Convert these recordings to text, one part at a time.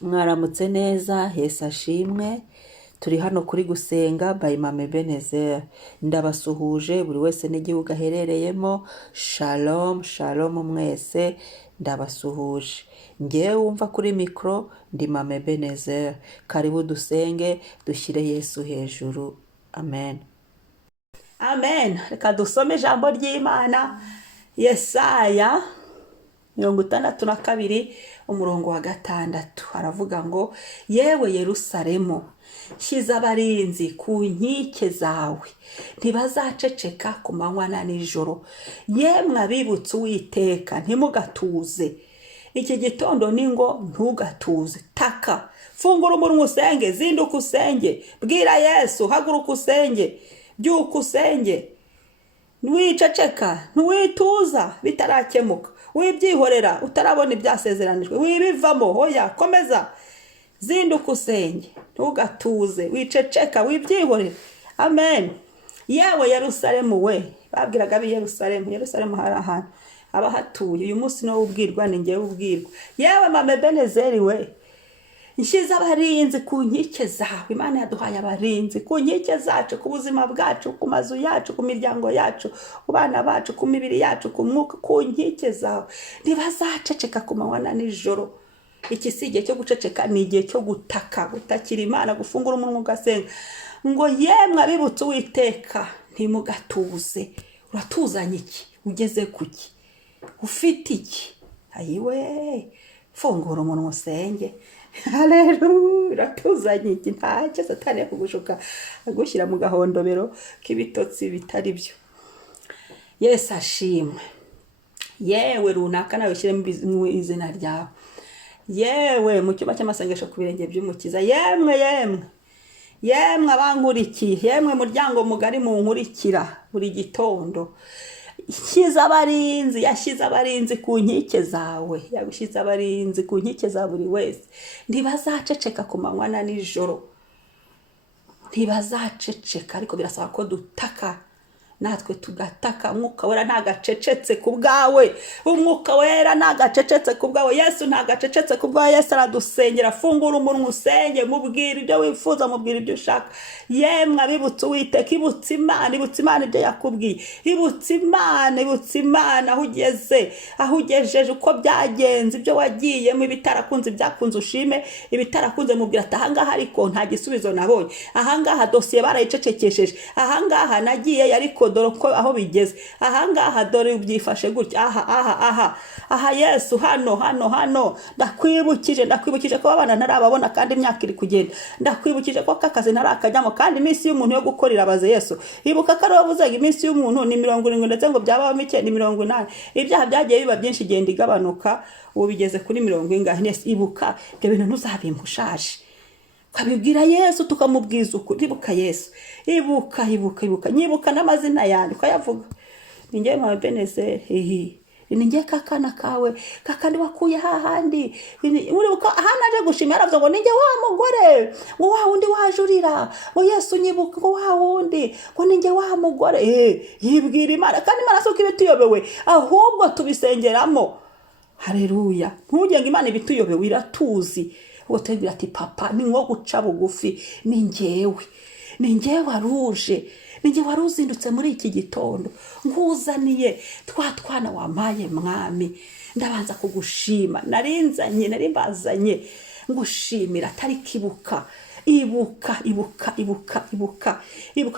Mwaramutse neza, Yesu ashimwe. Turi hano kuri gusenga by Mama Ebenezer. Ndabasuhuje buri wese n'igihugu aherereyemo. Shalom, shalom mwese. Ndabasuhuje. Ngewe wumva kuri mikro ndi Mama Ebenezer. Karibu dusenge, dushyire Yesu hejuru. Amen. Amen. Reka dusome ijambo ry'Imana. Yesaya 62 umurongo wa 6 aravuga ngo yewe Yerusalemu nshyize abarinzi ku nkike zawe ntibazaceceka ku manywa na nijoro. Yemwe abibutsa Uwiteka ntimugatuze. Iki gitondo ni ngo ntugatuze. Taka, fungura umunwa usenge, zinduka usenge, bwira Yesu, haguruka usenge, byuka usenge. Ntiwiceceka, ntiwituza bitarakemuka, wibyihorera utarabona ibyasezeranijwe, wibivamo. Hoya, komeza, zinduka usenge, ntugatuze, wiceceka, wibyihorera. Amen. Yewe Yerusalemu we, babwiraga abi Yerusalemu. Yerusalemu hari ahantu abahatuye. Uyu munsi no ubwirwa ni ngewe ubwirwa. Yewe Mama Ebenezer we, nshyize abarinzi ku nkike zawe. Imana yaduhaye abarinzi ku nkike zacu, ku buzima bwacu, ku mazu yacu, ku miryango yacu, ku bana bacu, ku mibiri yacu, ku mwuka, ku nkike zawe. Ntibazaceceka ku manywa na nijoro. Iki si igihe cyo guceceka, ni igihe cyo gutaka, gutakira Imana, gufungura umunwa ugasenga ngo yemwe abibutsa Uwiteka ntimugatuze. Uratuzanye iki? Ugeze kuki? Ufite iki? Ayiwe, fungura umunwa usenge. Haleluya, uratuzanye iki? Ntacyo Satani yakugushuka agushyira mu gahondobero k'ibitotsi bitari byo. Yesu ashimwe. Yewe runaka nawe ushyire mu izina ryawe. Yewe mu cyumba cy'amasengesho ku birenge by'Umukiza. Yemwe yemwe abankurikiye, yemwe muryango mugari munkurikira buri gitondo. Yashyize abarinzi ku nkike zawe. Yagushize abarinzi ku nkike za buri wese. Ntibazaceceka ku manywa na nijoro. Ntibazaceceka, ariko birasaba ko dutaka, natwe tugataka. Umwuka wera ntagacecetse ku bwawe. Umwuka wera ntagacecetse ku bwawe. Yesu ntagacecetse ku bwawe. Yesu aradusengera. Fungura umunwa usenge, mubwire ibyo wifuza, mubwire ibyo ushaka. Yemwe abibutsa Uwiteka, ibutsa Imana ibyo yakubwiye. Ibutsa Imana aho ugeze, aho ugejeje, uko byagenze, ibyo wagiyemo, ibitarakunze byakunze ushime, ibitarakunze mubwira ati ahangaha ariko nta gisubizo nabonye, ahangaha dosiye barayicecekesheje, ahangaha nagiye ariko dore ko aho bigeze, ahangaha dore byifashe gutya, aha Yesu hano ndakwibukije ko abana ntarababona kandi imyaka iri kugenda. Ndakwibukije ko akazi ntarakajyamo kandi iminsi y'umuntu yo gukorera abaze Yesu. Ibuka ko aravuze iminsi y'umuntu ni 70 ndetse ngo byabaho mike ni 80. Ibyaha byagiye biba byinshi igenda igabanuka, ubu bigeze kuri 70. Ibuka ibyo bintu ntuzabimpushaje. Kabibwira Yesu tukamubwiza ukuri. Ibuka Yesu. Ibuka. Nyibuka n'amazina yanjye ukayavuga. Ninjye Mama Ebenezer. Ninjye kakana kawe, kakandi wakuye hahandi. Uribuka hana aje gushima yaravuze ngo ninjye wa mugore, ngo wa wundi wajurira, ngo Yesu nyibuka ngo wa wundi, ngo ninjye wa mugore. Yibwira Imana kandi Imana suko ibituyobewe, ahubwo tubisengeramo. Haleluya. Ntugenge Imana ibituyobewe, iratuzi. Ubwo tubwira ati papa ni nko guca bugufi, ni njyewe waruje. Ninjye waruzindutse muri iki gitondo, nkuzaniye twana wamaye mwami. Ndabanza kugushima, narimbazanye ngushimira. Atari kibuka, ibuka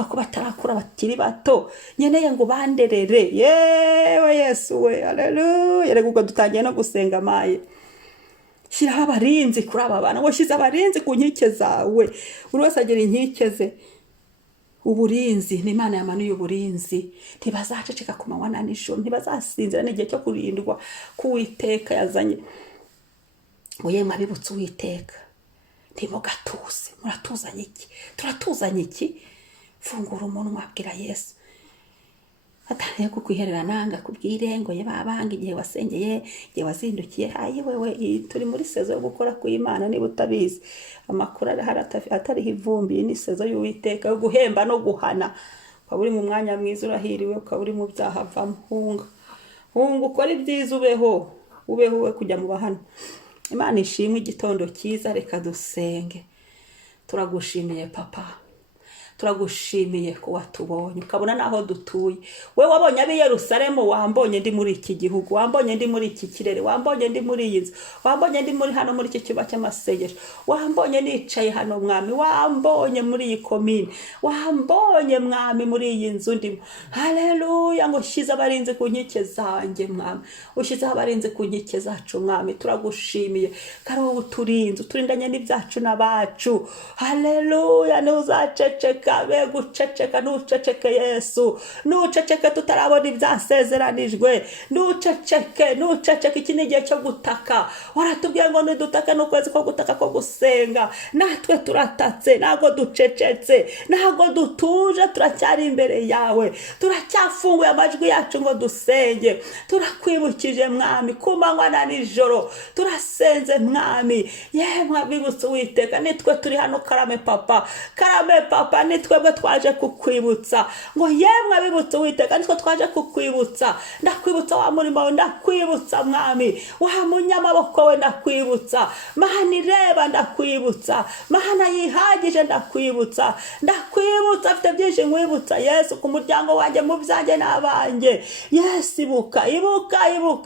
ko batarakura bakiri bato, nyeneye ngo banderere. Yewe Yesu we, haleluya. Rego ubwo dutangiye no gusenga maye. Shyiraho abarinzi kuri aba bana, ngo shyize abarinzi ku nkike zawe. Buri wese agira inkike ze. Uburinzi ni Imana yamanuye uburinzi. Ntibazaceceka ku manywa na nijoro, ntibazasinzira n'igihe cyo kurindwa k'Uwiteka yazanye. Ngo yemwe abibutsa Uwiteka ntimugatuze. Muratuzanye iki? Turatuzanye iki? Fungura umunwa abwira Yesu. Ataniye kukwiherera nanga kubwire ngo ye babanga igihe wasengeye, igihe wazindukiye. Wewe turi muri sezo yo gukora ku Imana. Niba utabizi amakuru atari ivumbi, ni sezo y'Uwiteka yo guhemba no guhana. Ukaba uri mu mwanya mwiza, urahiriwe. Ukaba uri mu byaha vamo, hunga ukora ibyiza, ubeho we kujya mu bahana. Imana ishimwe igitondo cyiza, reka dusenge. Turagushimiye papa, turagushimiye ko watubonye ukabona naho dutuye. We wabonye ab'i Yerusalemu, wambonye ndi muri iki gihugu, wambonye ndi muri iki kirere, wambonye ndi muri iyi nzu, wambonye ndi muri hano muri iki cyumba cy'amasengesho, wambonye nicaye hano mwami, wambonye muri iyi komine, wambonye mwami muri iyi nzu ndimo. Haleluya, ngo ushyize abarinzi ku nkike zanjye mwami, ushyizeho abarinzi ku nkike zacu mwami. Turagushimiye kari wowe uturinze, uturindanye n'ibyacu n'abacu. Haleluya, ntuzaceceka, be guceceka, ntuceceke Yesu, ntuceceke tutarabona ibyasezeranijwe, ntuceceke. Iki ni igihe cyo gutaka, waratubwiye ngo nidutake n'ukwezi ko gutaka ko gusenga. Natwe turatatse, ntago ducecetse, ntago dutuje, turacyari imbere yawe, turacyafunguye amajwi yacu ngo dusenge. Turakwibukije mwami ku manywa na nijoro, turasenze mwami. Yemwe abibutsa Uwiteka, nitwe turi hano, karame papa, nitwebwe twaje kukwibutsa. Ngo yemwe abibutsa Uwiteka, nitwe twaje kukwibutsa. Ndakwibutsa wa murimo wawe, ndakwibutsa mwami, wa munyamaboko we ndakwibutsa. Mana ireba ndakwibutsa, Mana yihagije ndakwibutsa. Afite byinshi nkwibutsa Yesu, ku muryango wanjye, mu byanjye n'abanjye. Yesu ibuka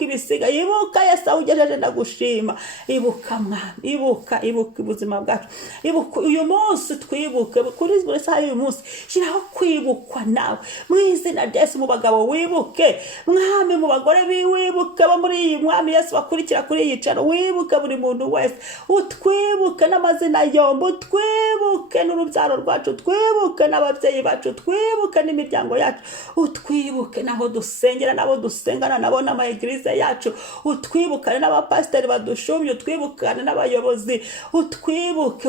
ibisiga, ibuka Yesu aho ugejeje ndagushima. Ibuka mwami, ibuka ubuzima bwacu. Ibuka uyu munsi, twibuke kuri buri saha y'uyu munsi, shiraho kwibukwa nawe mu izina rya Yesu. Mu bagabo wibuke mwami, mu bagore wibuke, bo muri iyi mwami Yesu bakurikira kuri iyi caro, wibuke buri muntu wese, utwibuke n'amazina yombi, utwibuke n'urubyaro rwacu, twibuke n'ababyeyi bacu, twibuke n'imiryango yacu, utwibuke naho dusengera, nabo dusengana nabo n'amaegirize yacu, utwibukane n'abapasiteri badushumye, utwibukane n'abayobozi, utwibuke.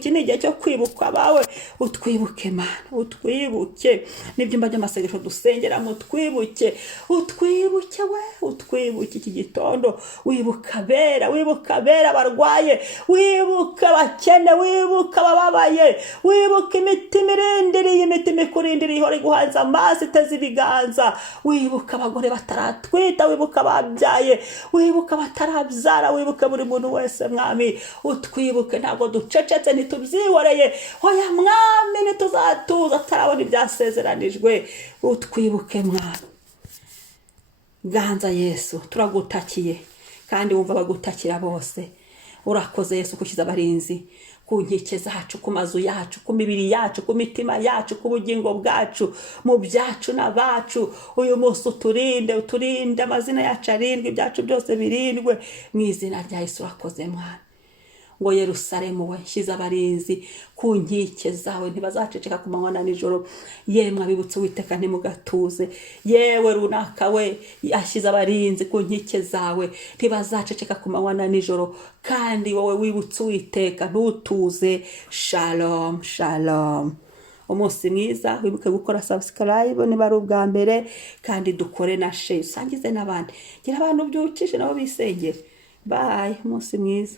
Iki ni igihe cyo kwibuka abawe, utwibuke Mana, utwibuke n'ibyumba by'amasengesho dusengeramo, utwibuke iki gitondo. Wibuka abera barwaye, wibuka abakene, wibuka abababaye, wibuka imitima irindiriye, imitima ikurindiriye ihora iguhanze amaso iteze ibiganza, wibuka abagore bataratwita, wibuka ababyaye, wibuka batarabyara, wibuka buri muntu wese mwami, utwibuke. Ntabwo ducecetse, ntitubyihoreye, oya mwami, ntituzatuza tutarabona ibyasezeranijwe. Utwibuke mwami, ganza Yesu, turagutakiye kandi wumva bagutakira bose. Urakoze Yesu, kushyize abarinzi ku nkike zacu, ku mazu yacu, ku mibiri yacu, ku mitima yacu, ku bugingo bwacu, mu byacu n'abacu. Uyu munsi uturinde, amazina yacu arindwe, ibyacu byose birindwe mu izina rya Yesu. Urakoze mwana. Ngo Yerusalemu we, shyize abarinzi ku nkike zawe, ntibazaceceka ku manywa na nijoro. Yemwe abibutsa Uwiteka, ntimugatuze. Yewe runaka we, ashyize abarinzi ku nkike zawe, ntibazaceceka ku manywa na nijoro. Kandi wowe wibutsa Uwiteka, ntutuze. Shalom, shalom. Umunsi mwiza, wibuke gukora subscribe niba ari ubwa mbere, kandi dukore na share, usangize n'abandi, gira abantu byukije nabo bisengere. Bye, umunsi mwiza.